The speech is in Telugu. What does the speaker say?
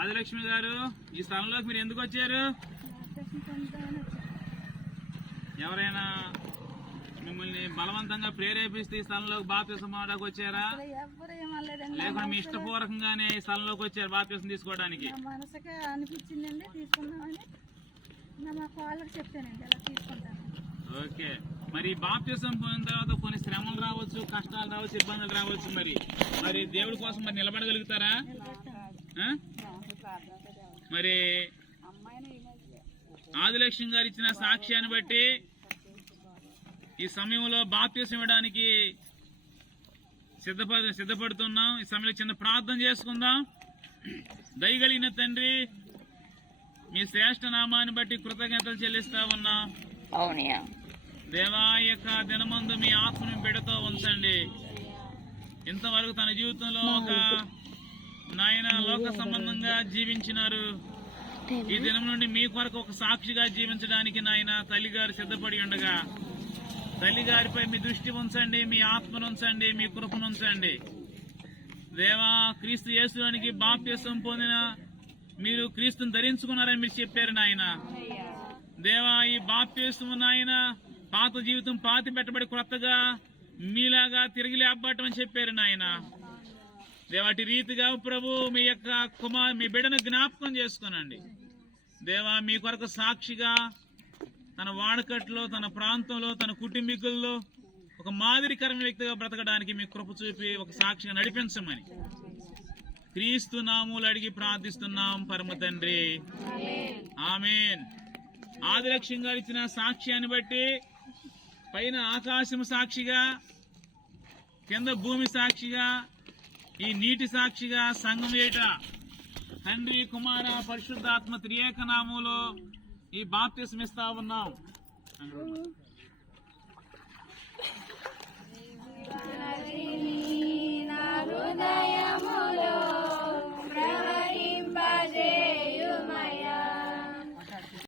ఆదిలక్ష్మి గారు, ఈ స్థలంలోకి మీరు ఎందుకు వచ్చారు? ఎవరైనా మిమ్మల్ని బలవంతంగా ప్రేరేపిస్తే ఈ స్థలంలోకి బాప్తిసం పొందడానికి వచ్చారా, లేకుంటే మీ ఇష్టపూర్వకంగానే ఈ స్థలంలోకి వచ్చారు బాప్తిసం తీసుకోవడానికి? మనసుగా అనిపించిందండి, తీసుకున్నామని మా వాళ్ళకి చెప్తానండి, అలా తీసుకుంటాను. ఓకే, మరి బాప్తిసం పొందిన తర్వాత కొన్ని శ్రమలు రావచ్చు, కష్టాలు రావచ్చు, ఇబ్బందులు రావచ్చు. మరి దేవుడి కోసం మరి నిలబడగలుగుతారా? మరి ఆదిలక్ష్మి గారు ఇచ్చిన సాక్ష్యాన్ని బట్టి ఈ సమయంలో బాప్తిసం ఇవ్వడానికి సిద్ధపడుతున్నాం. ఈ సమయంలో చిన్న ప్రార్థన చేసుకుందాం. దయగలిగిన తండ్రి, మీ శ్రేష్ఠ నామాన్ని బట్టి కృతజ్ఞతలు చెల్లిస్తా ఉన్నాం. దేవా, యొక్క దినమందు మీ ఆత్మను బిడ్డతో ఉంచండి. ఇంతవరకు తన జీవితంలో ఒక నాయన లోక సంబంధంగా జీవించినారు. ఈ దినం నుండి మీ కొరకు ఒక సాక్షిగా జీవించడానికి నాయన తల్లిగారు సిద్ధపడి ఉండగా, తల్లిగారిపై మీ దృష్టి ఉంచండి, మీ ఆత్మను ఉంచండి, మీ కృపను ఉంచండి. దేవా, క్రీస్తు యేసులోనికి బాప్తిసం పొందిన మీరు క్రీస్తుని ధరించుకున్నారని మీరు చెప్పారు నాయన. దేవా, ఈ బాప్తిసం నాయన పాత జీవితం పాతి పెట్టబడి కొత్తగా మీలాగా తిరిగి లేపబట్టం అని చెప్పారు నాయన. దేవాటి రీతిగా ప్రభు మీ యొక్క మీ బిడ్డను జ్ఞాపకం చేసుకోనండి. దేవా, మీ కొరకు సాక్షిగా తన వాడకట్లో, తన ప్రాంతంలో, తన కుటుంబీకుల్లో ఒక మాదిరికరమైన వ్యక్తిగా బ్రతకడానికి మీ కృప చూపి ఒక సాక్షిగా నడిపించమని క్రీస్తు నామములో అడిగి ప్రార్థిస్తున్నాం పరమ తండ్రి, ఆమేన్. ఆదిలక్ష్మి గారు ఇచ్చిన సాక్ష్యాన్ని బట్టి పైన ఆకాశం సాక్షిగా, కింద భూమి సాక్షిగా, ఈ నీటి సాక్షిగా సంఘం ఏట తండ్రి, కుమార, పరిశుద్ధాత్మ త్రియేక నామములో ఈ బాప్తిసం ఇస్తా ఉన్నాం.